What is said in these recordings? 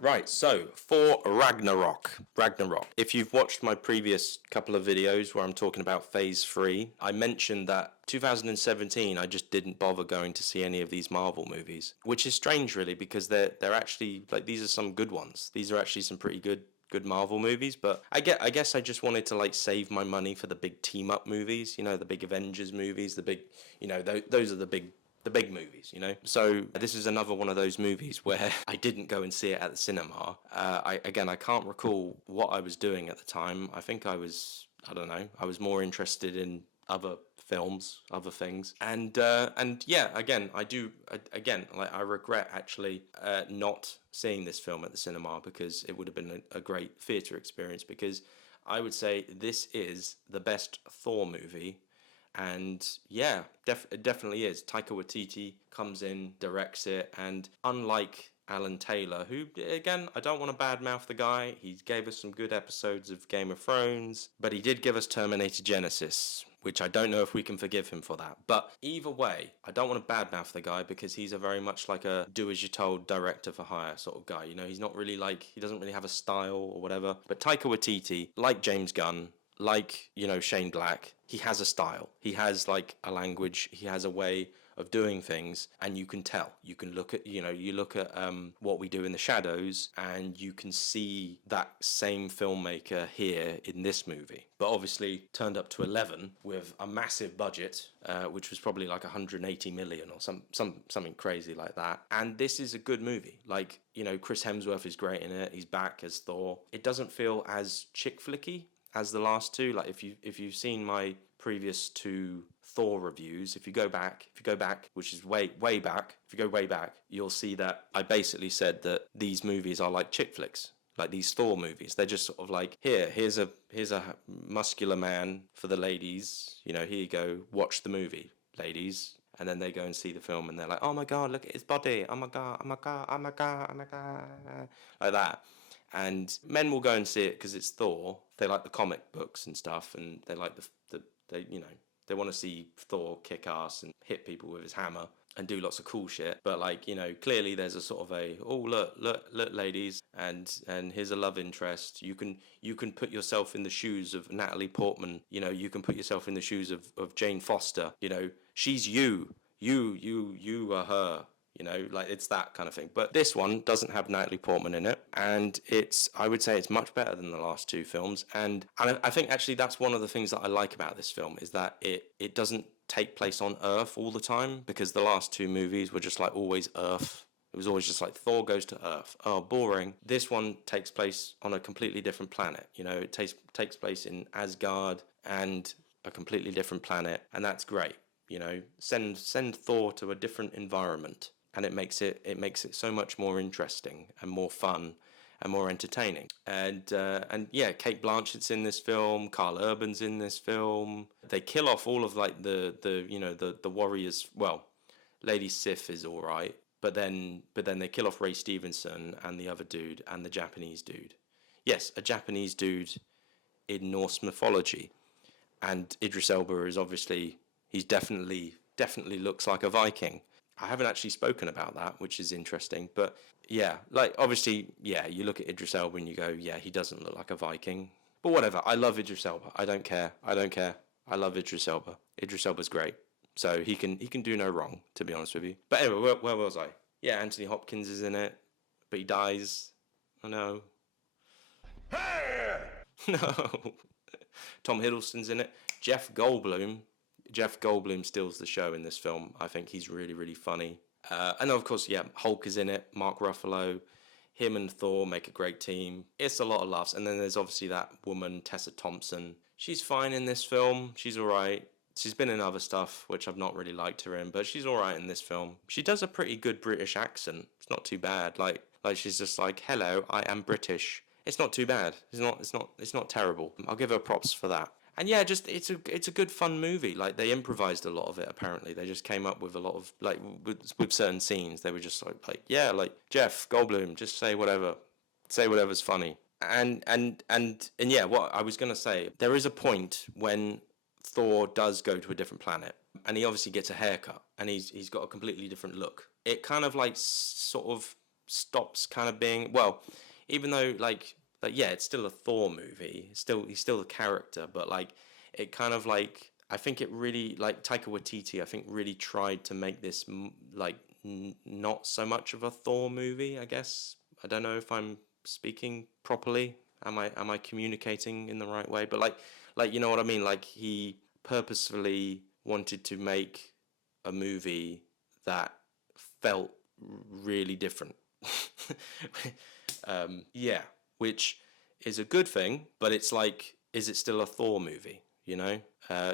Right, so for Ragnarok. If you've watched my previous couple of videos where I'm talking about Phase 3, I mentioned that 2017 I just didn't bother going to see any of these Marvel movies, which is strange really because they're actually like these are some good ones. These are actually some pretty good Marvel movies, but I guess I just wanted to like save my money for the big team up movies, the big Avengers movies, the big, those are the big movies, So this is another one of those movies where I didn't go and see it at the cinema. I can't recall what I was doing at the time. I think I don't know, I was more interested in other films, other things, and yeah, I regret actually not seeing this film at the cinema because it would have been a great theatre experience. Because I would say this is the best Thor movie. And yeah, it definitely is. Taika Waititi comes in, directs it, and unlike Alan Taylor, who, again, I don't want to badmouth the guy. He gave us some good episodes of Game of Thrones, but he did give us Terminator Genesis, which I don't know if we can forgive him for that. But either way, I don't want to badmouth the guy because he's a very much like a do-as-you're-told director for hire sort of guy. He's not really like, he doesn't really have a style or whatever. But Taika Waititi, like James Gunn, like, Shane Black, he has a style. He has like a language. He has a way of doing things, and you can tell. You can look at, you look at What We Do in the Shadows, and you can see that same filmmaker here in this movie. But obviously turned up to 11 with a massive budget, which was probably like 180 million or something crazy like that. And this is a good movie. Like, Chris Hemsworth is great in it. He's back as Thor. It doesn't feel as chick flicky as the last two. Like if you've seen my previous two Thor reviews, if you go back, which is way back, if you go way back, you'll see that I basically said that these movies are like chick flicks, like these Thor movies. They're just sort of like, here's a muscular man for the ladies. Here you go, watch the movie, ladies. And then they go and see the film and they're like, oh my God, look at his body. Oh my God, oh my God, oh my God, oh my God. Like that. And men will go and see it because it's Thor. They like the comic books and stuff, and they like they want to see Thor kick ass and hit people with his hammer and do lots of cool shit. But clearly there's a sort of a, oh look, ladies, and here's a love interest. You can put yourself in the shoes of Natalie Portman. You can put yourself in the shoes of Jane Foster. She's you are her. It's that kind of thing. But this one doesn't have Natalie Portman in it, and I would say it's much better than the last two films. And I think actually that's one of the things that I like about this film is that it doesn't take place on Earth all the time, because the last two movies were just like always Earth. It was always just like Thor goes to Earth. Oh, boring. This one takes place on a completely different planet. It takes place in Asgard and a completely different planet, and that's great. Send Thor to a different environment. And it makes it so much more interesting and more fun and more entertaining. And yeah, Cate Blanchett's in this film. Carl Urban's in this film. They kill off all of like the warriors. Well, Lady Sif is all right, but then they kill off Ray Stevenson and the other dude and the Japanese dude. Yes, a Japanese dude in Norse mythology. And Idris Elba is obviously, he's definitely looks like a Viking. I haven't actually spoken about that, which is interesting. But yeah, like obviously, yeah, you look at Idris Elba and you go, yeah, he doesn't look like a Viking. But whatever, I love Idris Elba. I don't care. I love Idris Elba. Idris Elba's great. So he can do no wrong, to be honest with you. But anyway, where was I? Yeah, Anthony Hopkins is in it, but he dies. Oh no. No. Tom Hiddleston's in it. Jeff Goldblum steals the show in this film. I think he's really, really funny. And of course, yeah, Hulk is in it. Mark Ruffalo. Him and Thor make a great team. It's a lot of laughs. And then there's obviously that woman, Tessa Thompson. She's fine in this film. She's all right. She's been in other stuff, which I've not really liked her in, but she's all right in this film. She does a pretty good British accent. It's not too bad. Like she's just like, hello, I am British. It's not too bad. It's not terrible. I'll give her props for that. And yeah, just it's a good fun movie. Like they improvised a lot of it. Apparently, they just came up with a lot of like with certain scenes. They were just like yeah, like Jeff Goldblum, just say whatever's funny. And yeah, what I was gonna say, there is a point when Thor does go to a different planet, and he obviously gets a haircut, and he's got a completely different look. It kind of like sort of stops kind of being, well, even though like yeah, it's still a Thor movie. He's still the character, but like it kind of like, I think it really, like Taika Waititi, I think really tried to make this like not so much of a Thor movie. I guess I don't know if I'm speaking properly. Am I communicating in the right way? But like you know what I mean. Like he purposefully wanted to make a movie that felt really different. Yeah, which is a good thing, but it's like, is it still a Thor movie? You know,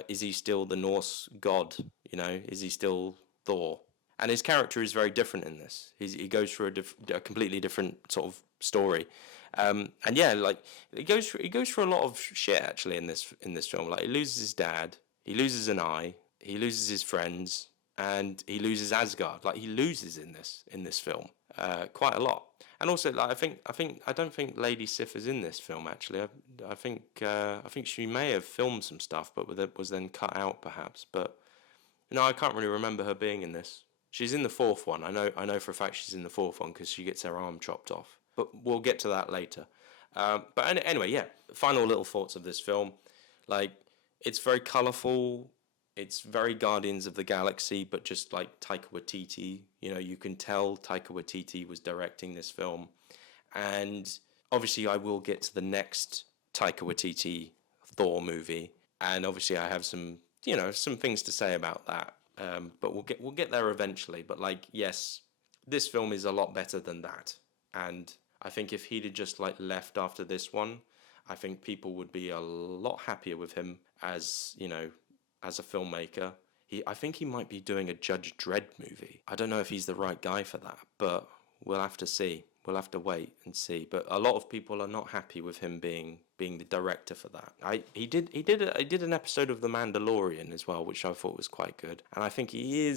is he still the Norse god? You know, is he still Thor? And his character is very different in this. He goes through a completely different sort of story, and yeah, like he goes through a lot of shit actually in this film. Like he loses his dad, he loses an eye, he loses his friends, and he loses Asgard. Like he loses in this film quite a lot. And also, like I don't think Lady Sif is in this film actually. I think she may have filmed some stuff, but was then cut out perhaps. But no, I can't really remember her being in this. She's in the fourth one. I know for a fact she's in the fourth one because she gets her arm chopped off. But we'll get to that later. Anyway, yeah. Final little thoughts of this film. Like, it's very colourful. It's very Guardians of the Galaxy, but just like Taika Waititi. You know, you can tell Taika Waititi was directing this film. And obviously, I will get to the next Taika Waititi Thor movie. And obviously, I have some things to say about that. But we'll get there eventually. But like, yes, this film is a lot better than that. And I think if he'd have just like left after this one, I think people would be a lot happier with him as, you know, as a filmmaker. I think he might be doing a Judge Dredd movie. I don't know if he's the right guy for that, but we'll have to see. We'll have to wait and see. But a lot of people are not happy with him being the director for that. He did an episode of The Mandalorian as well, which I thought was quite good. And I think he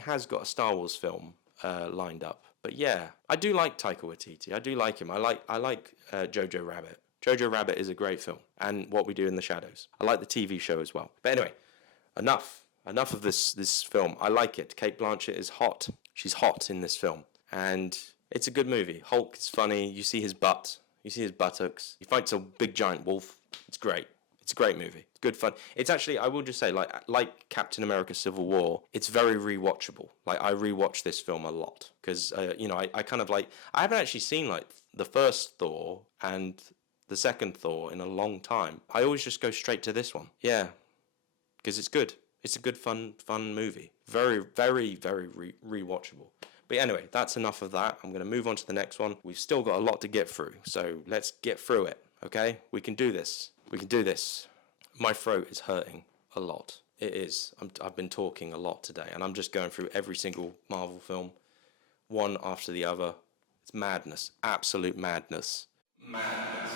has got a Star Wars film lined up. But yeah, I do like Taika Waititi. I do like him. I like Jojo Rabbit. Jojo Rabbit is a great film, and What We Do in the Shadows. I like the TV show as well. But anyway, enough of this film. I like it. Cate Blanchett is hot. She's hot in this film, and it's a good movie. Hulk is funny. You see his butt. You see his buttocks. He fights a big giant wolf. It's great. It's a great movie. It's good fun. It's actually, I will just say, like Captain America: Civil War, it's very rewatchable. Like I rewatch this film a lot because I kind of like, I haven't actually seen like the first Thor and the second Thor in a long time. I always just go straight to this one. Yeah, because it's good. It's a good fun movie. Very very very rewatchable. But anyway, that's enough of that. I'm going to move on to the next one. We've still got a lot to get through, so let's get through it. Okay, we can do this. We can do this. My throat is hurting a lot. It is. I've been talking a lot today, and I'm just going through every single Marvel film, one after the other. It's madness. Absolute madness. Madness.